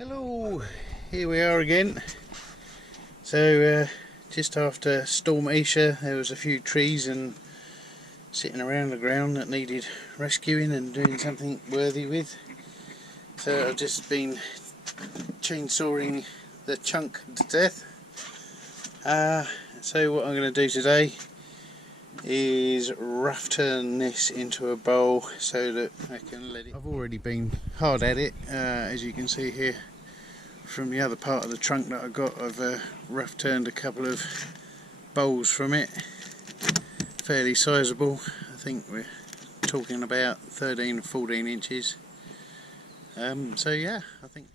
Hello, here we are again. So just after Storm Isha, there was a few trees and sitting around the ground that needed rescuing and doing something worthy with. So I've just been chainsawing the chunk to death. So what I'm going to do today is rough turn this into a bowl so that I can let it. I've already been hard at it, as you can see here from the other part of the trunk that I got. I've rough turned a couple of bowls from it, fairly sizable. I think we're talking about 13 or 14 inches. So yeah, I think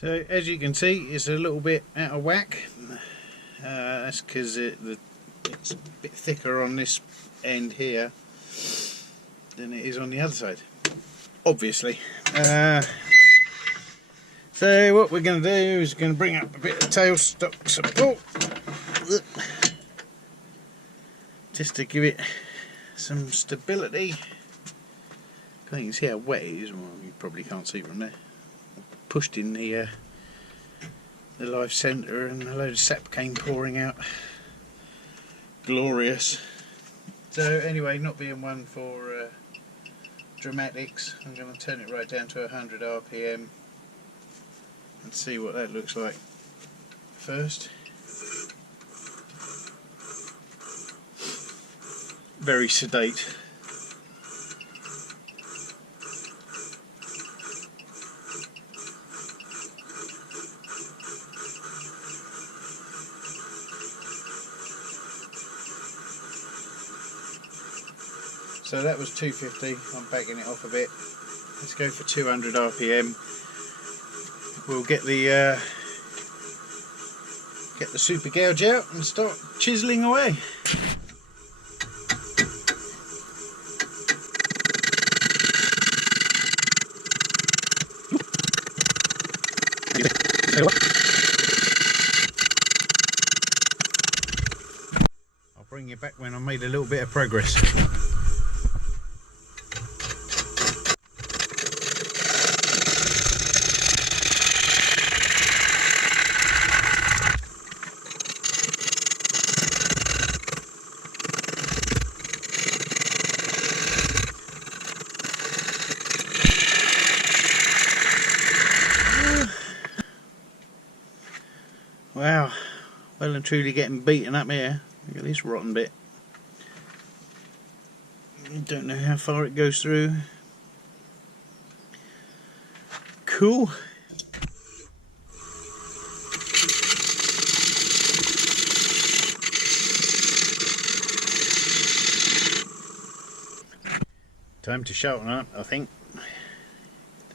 so. As you can see, it's a little bit out of whack. That's because it's a bit thicker on this end here than it is on the other side, obviously. So what we're going to do is going to bring up a bit of tailstock support just to give it some stability. I think you can see how wet it is. Well, you probably can't see from there. Pushed in the live centre and a load of sap came pouring out. Glorious. So anyway, not being one for dramatics, I'm going to turn it right down to 100 RPM and see what that looks like first. Very sedate. So that was 250, I'm backing it off a bit. Let's go for 200 RPM. We'll get the super gouge out and start chiseling away. I'll bring you back when I made a little bit of progress. Wow, well and truly getting beaten up here. Look at this rotten bit. Don't know how far it goes through. Cool. Time to sharpen up, I think.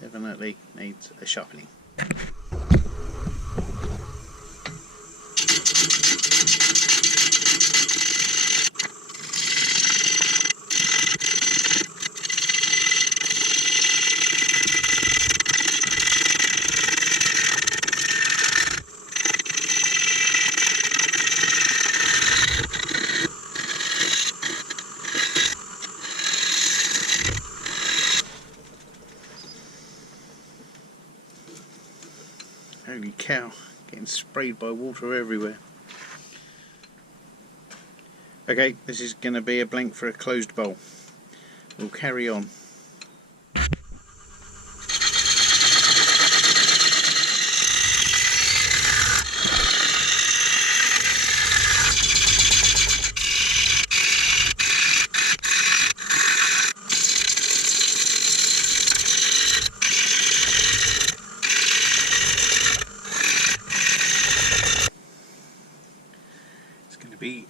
Definitely needs a sharpening. Holy cow, getting sprayed by water everywhere. Okay, this is going to be a blank for a closed bowl. We'll carry on.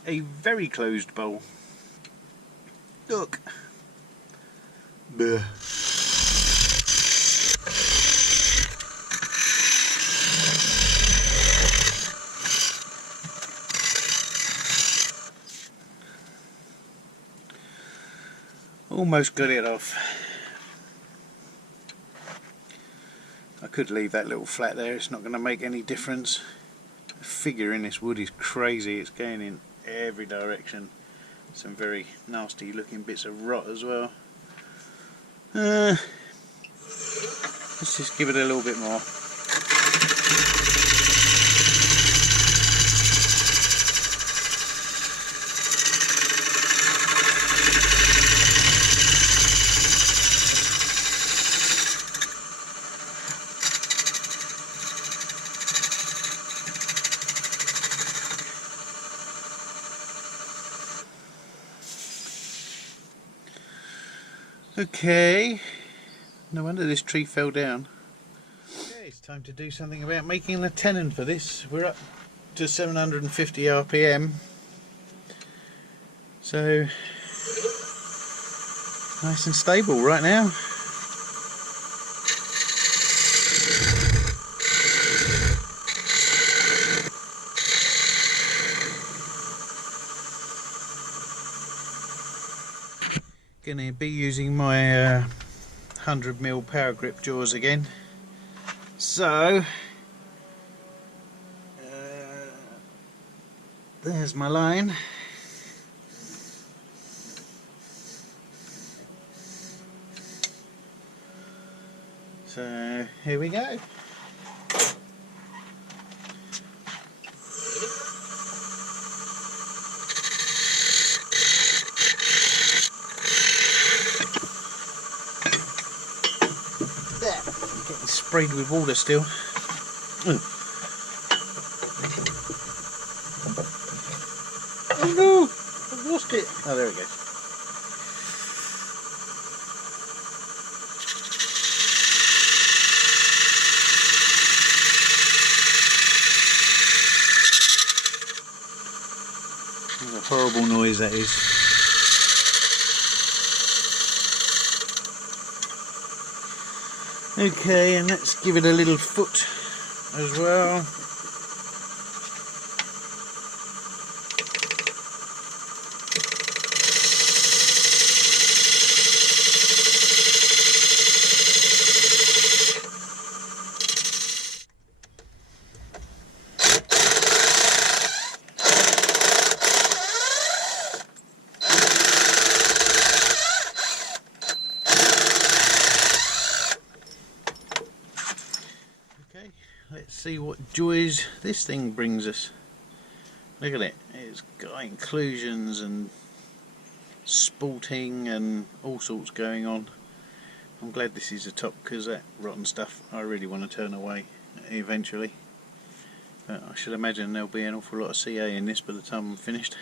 a very closed bowl. Look. Bleh. Almost got it off. I could leave that little flat there, it's not going to make any difference. The figure in this wood is crazy, it's going in every direction. Some very nasty looking bits of rot as well. Let's just give it a little bit more. Okay, no wonder this tree fell down. Okay, it's time to do something about making a tenon for this. We're up to 750 RPM, so nice and stable right now. Going to be using my 100mm power grip jaws again. So there's my line. So here we go. Getting sprayed with water still. Oh no! I've lost it! Oh, there it goes. What a horrible noise that is. Okay, and let's give it a little foot as well. Let's see what joys this thing brings us. Look at it, it's got inclusions and sporting and all sorts going on. I'm glad this is the top because that rotten stuff I really want to turn away eventually. But I should imagine there'll be an awful lot of CA in this by the time I'm finished.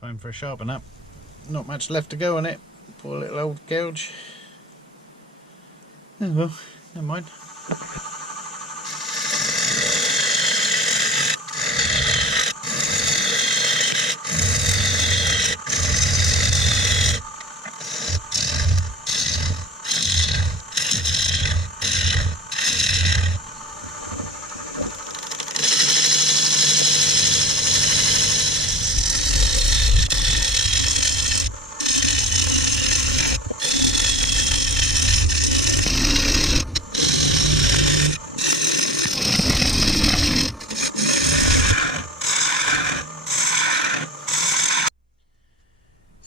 Time for a sharpen up. Not much left to go on it. Poor little old gouge. Oh well, never mind.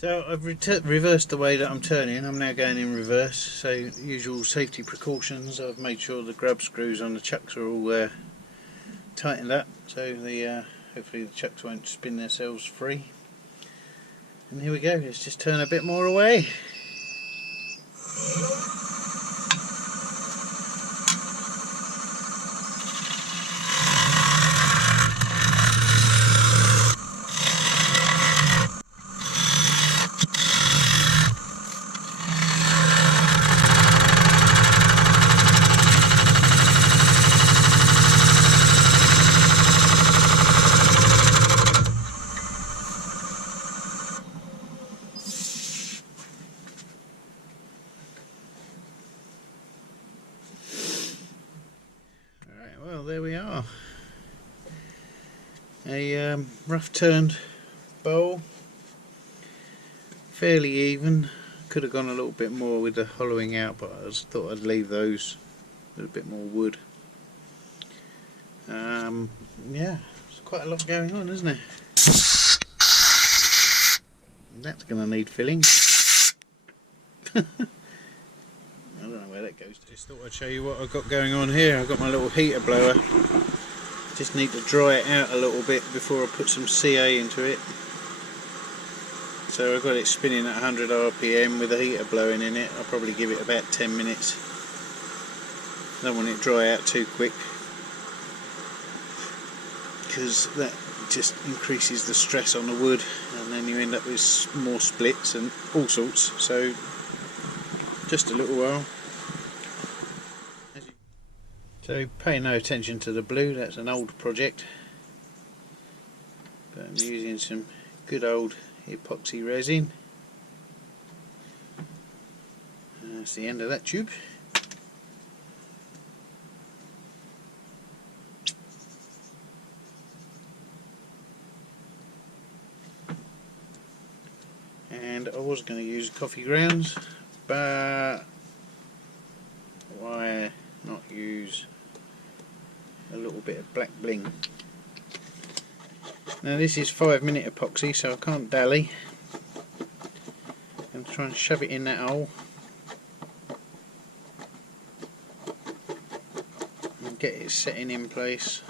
So I've reversed the way that I'm turning. I'm now going in reverse. So usual safety precautions. I've made sure the grub screws on the chucks are all tightened up, so the hopefully the chucks won't spin themselves free. And here we go, let's just turn a bit more away. Well, there we are. A rough turned bowl, fairly even. Could have gone a little bit more with the hollowing out, but I just thought I'd leave those with a bit more wood. Yeah, there's quite a lot going on, isn't there? That's going to need filling. I don't know where that goes to. Just thought I'd show you what I've got going on here. I've got my little heater blower. Just need to dry it out a little bit before I put some CA into it. So I've got it spinning at 100 RPM with a heater blowing in it. I'll probably give it about 10 minutes. Don't want it to dry out too quick, because that just increases the stress on the wood, and then you end up with more splits and all sorts. So just a little while. So pay no attention to the blue, that's an old project, but I'm using some good old epoxy resin. And that's the end of that tube. And I was going to use coffee grounds, but why not use a little bit of black bling? Now this is 5-minute epoxy, so I can't dally. I'm trying to shove it in that hole and get it setting in place.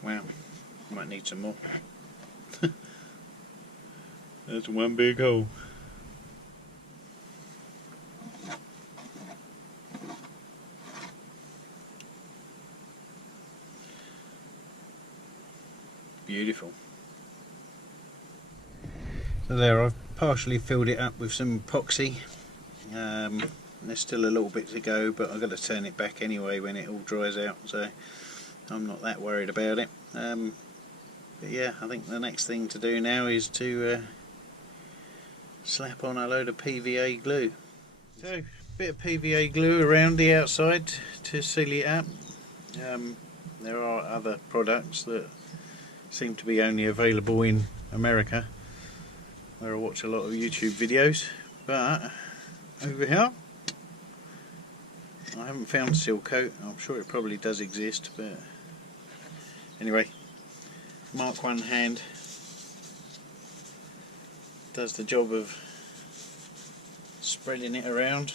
Wow, might need some more. That's one big hole. Beautiful. So there, I've partially filled it up with some epoxy. There's still a little bit to go, but I've got to turn it back anyway when it all dries out, so I'm not that worried about it. But yeah, I think the next thing to do now is to slap on a load of PVA glue. So, a bit of PVA glue around the outside to seal it up. There are other products that seem to be only available in America, where I watch a lot of YouTube videos, but over here I haven't found seal coat. I'm sure it probably does exist, but anyway, Mark 1 hand does the job of spreading it around.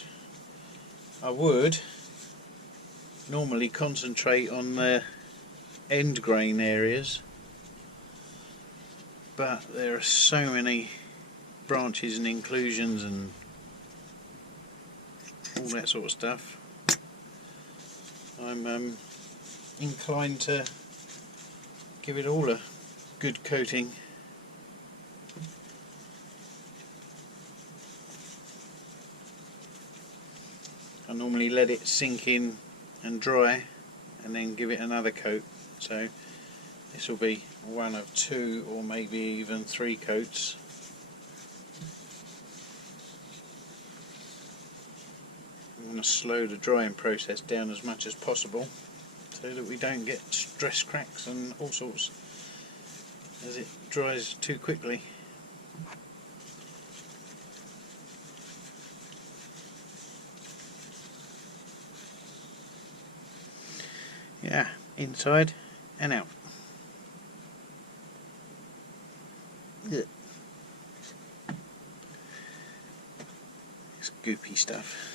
I would normally concentrate on the end grain areas, but there are so many branches and inclusions and all that sort of stuff. I'm inclined to give it all a good coating. I normally let it sink in and dry and then give it another coat, so this will be one of 2 or maybe even 3 coats. I'm going to slow the drying process down as much as possible so that we don't get stress cracks and all sorts as it dries too quickly. Yeah, inside and out. goopy stuff.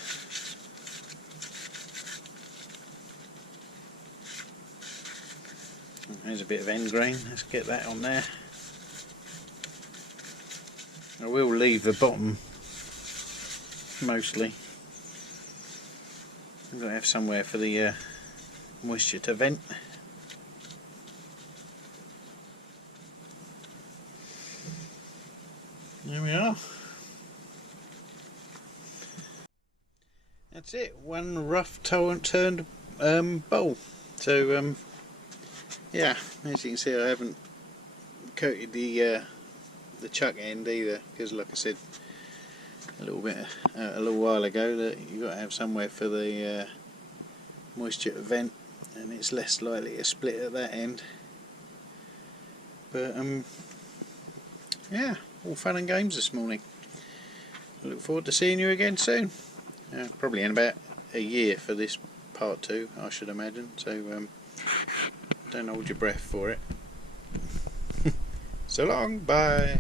There's a bit of end grain, let's get that on there. I will leave the bottom mostly. I've got to have somewhere for the moisture to vent. There we are. That's it, one rough turned bowl. So yeah, as you can see, I haven't coated the chuck end either, because like I said a little while ago, that you've got to have somewhere for the moisture to vent, and it's less likely to split at that end. But yeah, all fun and games this morning. I look forward to seeing you again soon. Probably in about a year for this part 2, I should imagine, so don't hold your breath for it. So long, bye.